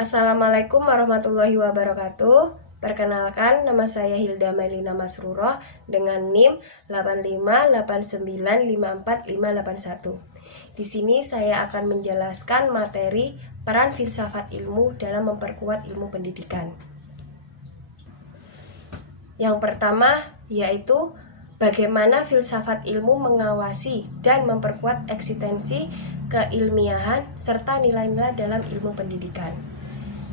Assalamualaikum warahmatullahi wabarakatuh. Perkenalkan, nama saya Hilda Melina Masruroh dengan NIM 85895451. Di sini saya akan menjelaskan materi peran filsafat ilmu dalam memperkuat ilmu pendidikan. Yang pertama yaitu bagaimana filsafat ilmu mengawasi dan memperkuat eksistensi keilmiahan serta nilai-nilai dalam ilmu pendidikan.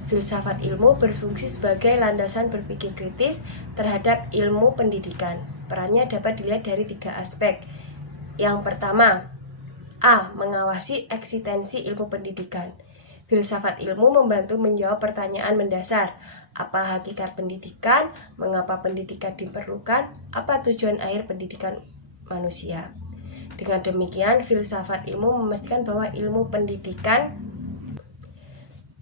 Filsafat ilmu berfungsi sebagai landasan berpikir kritis terhadap ilmu pendidikan. Perannya dapat dilihat dari 3 aspek. Yang pertama, A. Mengawasi eksistensi ilmu pendidikan. Filsafat ilmu membantu menjawab pertanyaan mendasar. Apa hakikat pendidikan? Mengapa pendidikan diperlukan? Apa tujuan akhir pendidikan manusia? Dengan demikian, filsafat ilmu memastikan bahwa ilmu pendidikan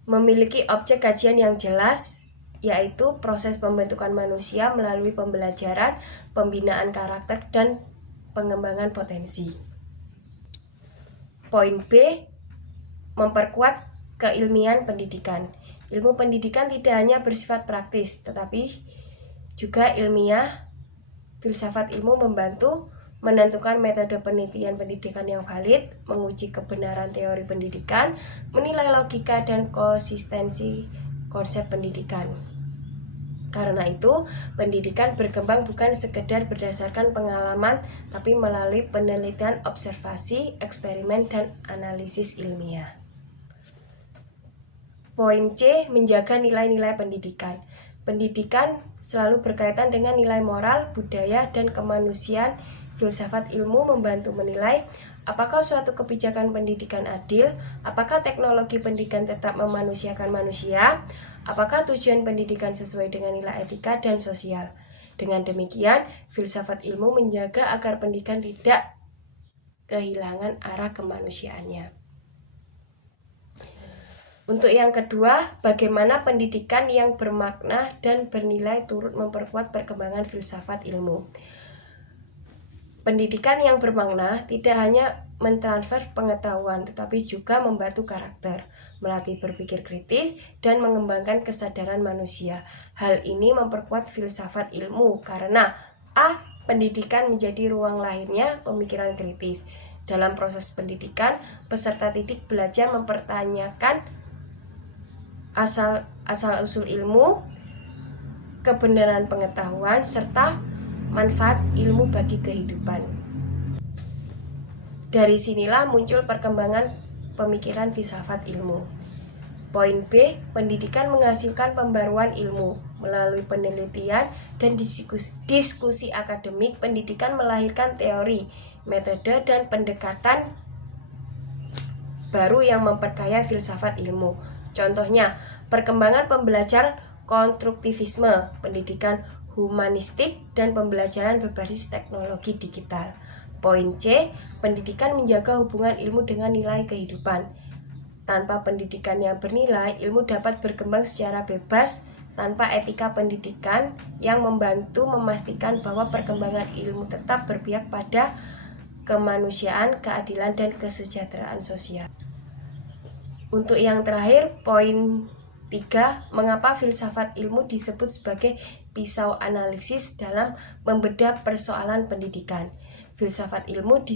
memiliki objek kajian yang jelas, yaitu proses pembentukan manusia melalui pembelajaran, pembinaan karakter, dan pengembangan potensi. Poin B, memperkuat keilmian pendidikan. Ilmu pendidikan tidak hanya bersifat praktis, tetapi juga ilmiah. Filsafat ilmu membantu menentukan metode penelitian pendidikan yang valid, menguji kebenaran teori pendidikan, menilai logika dan konsistensi konsep pendidikan. Karena itu, pendidikan berkembang bukan sekedar berdasarkan pengalaman, tapi melalui penelitian, observasi, eksperimen, dan analisis ilmiah. Poin C, menjaga nilai-nilai pendidikan. Pendidikan selalu berkaitan dengan nilai moral, budaya, dan kemanusiaan. Filsafat ilmu membantu menilai apakah suatu kebijakan pendidikan adil, apakah teknologi pendidikan tetap memanusiakan manusia, apakah tujuan pendidikan sesuai dengan nilai etika dan sosial. Dengan demikian, filsafat ilmu menjaga agar pendidikan tidak kehilangan arah kemanusiaannya. Untuk yang kedua, bagaimana pendidikan yang bermakna dan bernilai turut memperkuat perkembangan filsafat ilmu. Pendidikan yang bermakna tidak hanya mentransfer pengetahuan, tetapi juga membantu karakter, melatih berpikir kritis, dan mengembangkan kesadaran manusia. Hal ini memperkuat filsafat ilmu karena A. Pendidikan menjadi ruang lahirnya pemikiran kritis. Dalam proses pendidikan, peserta didik belajar mempertanyakan asal-usul ilmu, kebenaran pengetahuan, serta manfaat ilmu bagi kehidupan. Dari sinilah muncul perkembangan pemikiran filsafat ilmu. Poin B, pendidikan menghasilkan pembaruan ilmu. Melalui penelitian dan diskusi akademik, pendidikan melahirkan teori, metode, dan pendekatan baru yang memperkaya filsafat ilmu. Contohnya, perkembangan pembelajaran konstruktivisme, pendidikan humanistik, dan pembelajaran berbasis teknologi digital. Poin C, pendidikan menjaga hubungan ilmu dengan nilai kehidupan. Tanpa pendidikan yang bernilai, ilmu dapat berkembang secara bebas tanpa etika pendidikan yang membantu memastikan bahwa perkembangan ilmu tetap berpihak pada kemanusiaan, keadilan, dan kesejahteraan sosial. Untuk yang terakhir, poin 3, mengapa filsafat ilmu disebut sebagai pisau analisis dalam membedah persoalan pendidikan. Filsafat ilmu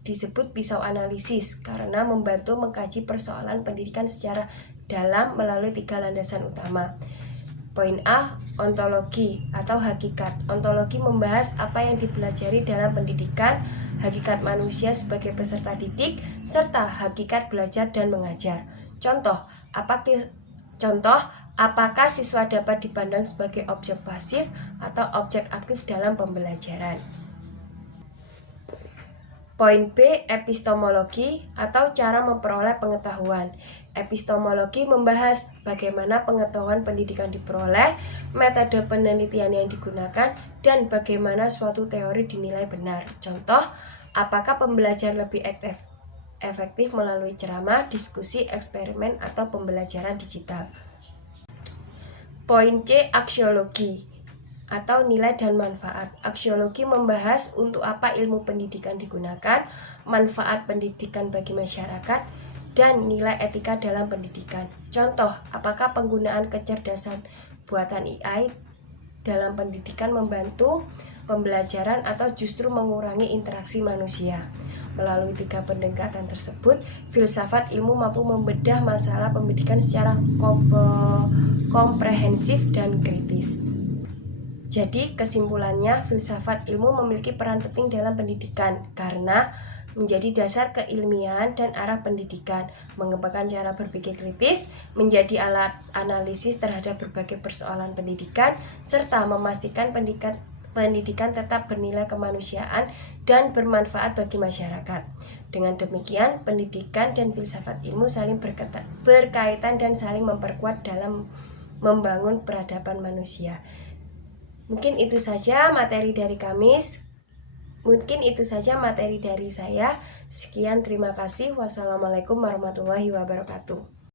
disebut pisau analisis karena membantu mengkaji persoalan pendidikan secara dalam melalui 3 landasan utama. Poin A, ontologi atau hakikat. Ontologi membahas apa yang dipelajari dalam pendidikan, hakikat manusia sebagai peserta didik, serta hakikat belajar dan mengajar. Contoh, apakah siswa dapat dipandang sebagai objek pasif atau objek aktif dalam pembelajaran? Poin B, epistemologi atau cara memperoleh pengetahuan. Epistemologi membahas bagaimana pengetahuan pendidikan diperoleh, metode penelitian yang digunakan, dan bagaimana suatu teori dinilai benar. Contoh, apakah pembelajaran lebih efektif melalui ceramah, diskusi, eksperimen, atau pembelajaran digital. Poin C, aksiologi atau nilai dan manfaat. Aksiologi membahas untuk apa ilmu pendidikan digunakan, manfaat pendidikan bagi masyarakat, dan nilai etika dalam pendidikan. Contoh, apakah penggunaan kecerdasan buatan AI dalam pendidikan membantu pembelajaran atau justru mengurangi interaksi manusia? Melalui 3 pendekatan tersebut, filsafat ilmu mampu membedah masalah pendidikan secara komprehensif dan kritis. Jadi kesimpulannya, filsafat ilmu memiliki peran penting dalam pendidikan karena menjadi dasar keilmian dan arah pendidikan, mengembangkan cara berpikir kritis, menjadi alat analisis terhadap berbagai persoalan pendidikan, serta memastikan pendidikan tetap bernilai kemanusiaan dan bermanfaat bagi masyarakat. Dengan demikian, pendidikan dan filsafat ilmu saling berkaitan dan saling memperkuat dalam membangun peradaban manusia. Mungkin itu saja materi dari kami. Mungkin itu saja materi dari saya. Sekian, terima kasih. Wassalamualaikum warahmatullahi wabarakatuh.